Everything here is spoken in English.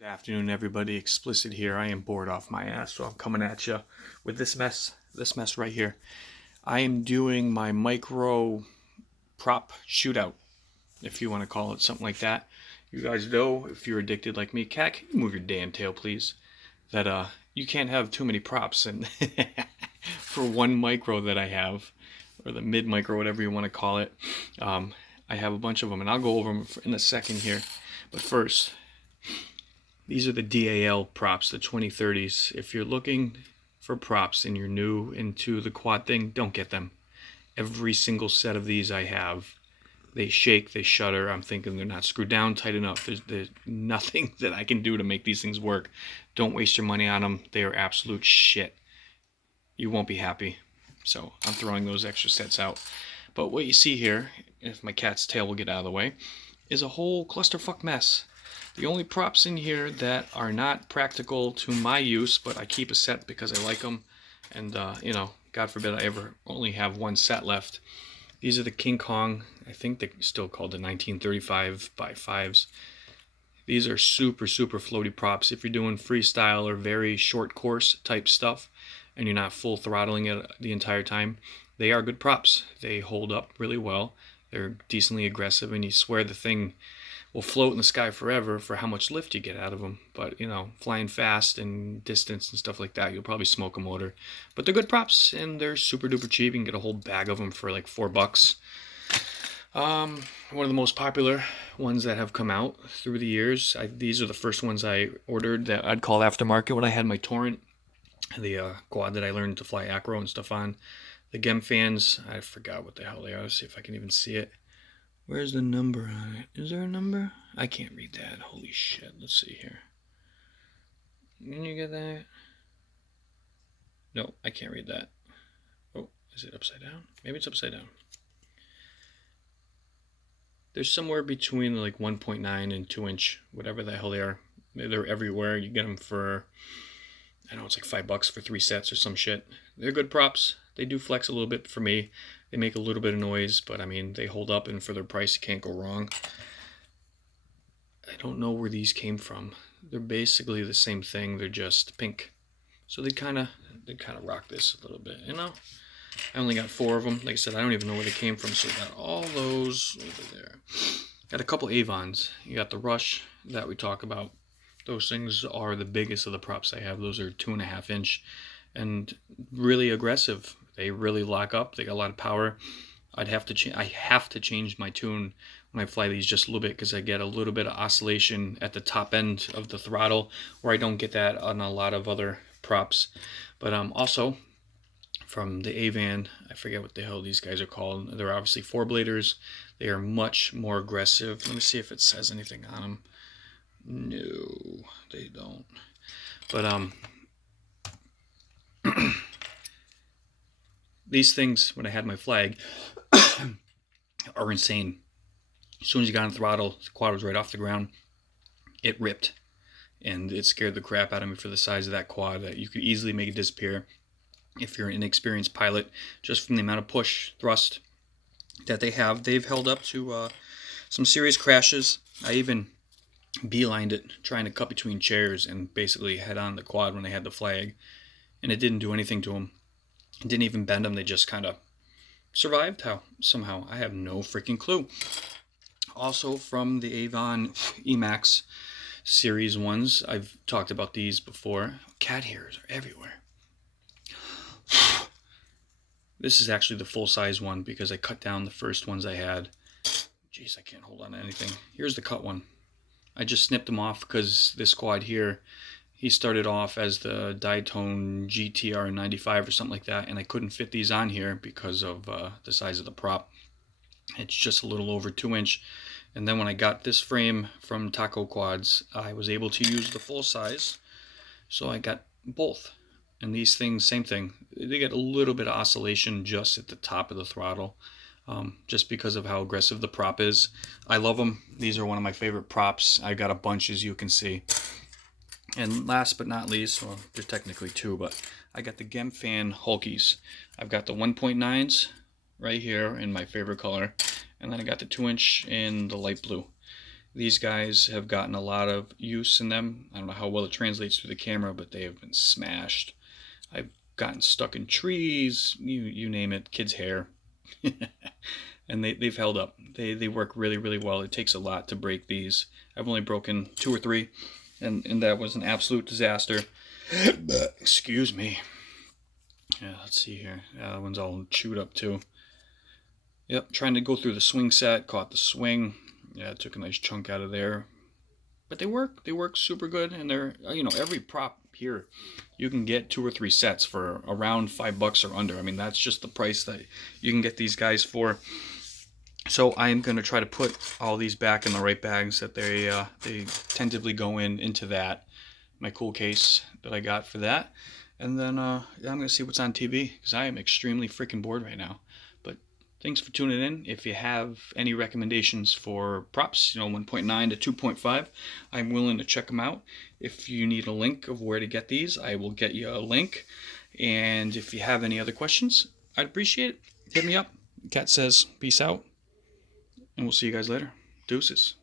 Good afternoon, everybody. Explicit here. I am bored off my ass, so I'm coming at you with this mess right here. I am doing my micro prop shootout, if you want to call it something like that. You guys know, if you're addicted like me, cat, can you move your damn tail, please? That you can't have too many props, and for one micro that I have, or the mid micro, whatever you want to call it, I have a bunch of them, and I'll go over them in a second here. But first, these are the DAL props, the 2030s. If you're looking for props and you're new into the quad thing, don't get them. Every single set of these I have, they shake, they shudder. I'm thinking they're not screwed down tight enough. There's nothing that I can do to make these things work. Don't waste your money on them. They are absolute shit. You won't be happy. So I'm throwing those extra sets out. But what you see here, if my cat's tail will get out of the way, is a whole clusterfuck mess. The only props in here that are not practical to my use, but I keep a set because I like them, and God forbid I ever only have one set left. These are the King Kong. I think they're still called the 1935 by 5s. These are super floaty props. If you're doing freestyle or very short course type stuff, and you're not full throttling it the entire time, they are good props. They hold up really well. They're decently aggressive, and you swear the thing will float in the sky forever for how much lift you get out of them. But, flying fast and distance and stuff like that, you'll probably smoke a motor. But they're good props, and they're super duper cheap. You can get a whole bag of them for like $4. One of the most popular ones that have come out through the years. These are the first ones I ordered that I'd call aftermarket when I had my Torrent, the quad that I learned to fly acro and stuff on. The Gem fans, I forgot what the hell they are. Let's see if I can even see it. Where's the number on it? Is there a number? I can't read that. Holy shit. Let's see here. Can you get that? No, I can't read that. Oh, is it upside down? Maybe it's upside down. There's somewhere between like 1.9 and 2 inch, whatever the hell they are. They're everywhere. You get them for, I don't know, it's like $5 for 3 sets or some shit. They're good props. They do flex a little bit for me. They make a little bit of noise, but I mean, they hold up, and for their price, you can't go wrong. I don't know where these came from. They're basically the same thing. They're just pink. So they kind of rock this a little bit, I only got 4 of them. Like I said, I don't even know where they came from, so I got all those over there. Got a couple Avons. You got the Rush that we talk about. Those things are the biggest of the props I have. Those are 2.5 inch and really aggressive. They really lock up. They got a lot of power. I have to change my tune when I fly these just a little bit, because I get a little bit of oscillation at the top end of the throttle, where I don't get that on a lot of other props. But also from the Avan, I forget what the hell these guys are called. They're obviously 4-bladers. They are much more aggressive. Let me see if it says anything on them. No, they don't. But these things, when I had my flag, are insane. As soon as you got on throttle, the quad was right off the ground. It ripped, and it scared the crap out of me for the size of that quad. That you could easily make it disappear if you're an inexperienced pilot, just from the amount of push thrust that they have. They've held up to some serious crashes. I even beelined it, trying to cut between chairs and basically head on the quad when I had the flag, and it didn't do anything to them. It didn't even bend them. They just kind of survived. How? Somehow. I have no freaking clue. Also from the Avon Emax series ones, I've talked about these before. Cat hairs are everywhere. This is actually the full-size one, because I cut down the first ones I had. Jeez, I can't hold on to anything. Here's the cut one. I just snipped them off because this quad here, he started off as the Diatone GTR 95 or something like that, and I couldn't fit these on here because of the size of the prop. It's just a little over 2 inch. And then when I got this frame from Taco Quads, I was able to use the full size, so I got both. And these things, same thing. They get a little bit of oscillation just at the top of the throttle, just because of how aggressive the prop is. I love them. These are one of my favorite props. I got a bunch, as you can see. And last but not least, well, there's technically 2, but I got the Gem Fan Hulkies. I've got the 1.9s right here in my favorite color, and then I got the 2 inch in the light blue. These guys have gotten a lot of use in them. I don't know how well it translates through the camera, but they have been smashed. I've gotten stuck in trees, you name it, kids' hair. And they've held up. They work really, really well. It takes a lot to break these. I've only broken 2 or 3, and that was an absolute disaster. Excuse me. Yeah, let's see here. Yeah, that one's all chewed up too. Yep, trying to go through the swing set, caught the swing. Yeah, took a nice chunk out of there. But they work super good, and they're, every prop here, you can get 2 or 3 sets for around $5 or under. I mean, that's just the price that you can get these guys for. So I am going to try to put all these back in the right bags that they tentatively go into that, my cool case that I got for that. And then yeah, I'm going to see what's on TV, because I am extremely freaking bored right now. But thanks for tuning in. If you have any recommendations for props, 1.9 to 2.5, I'm willing to check them out. If you need a link of where to get these, I will get you a link. And if you have any other questions, I'd appreciate it. Hit me up. Cat says, peace out. And we'll see you guys later. Deuces.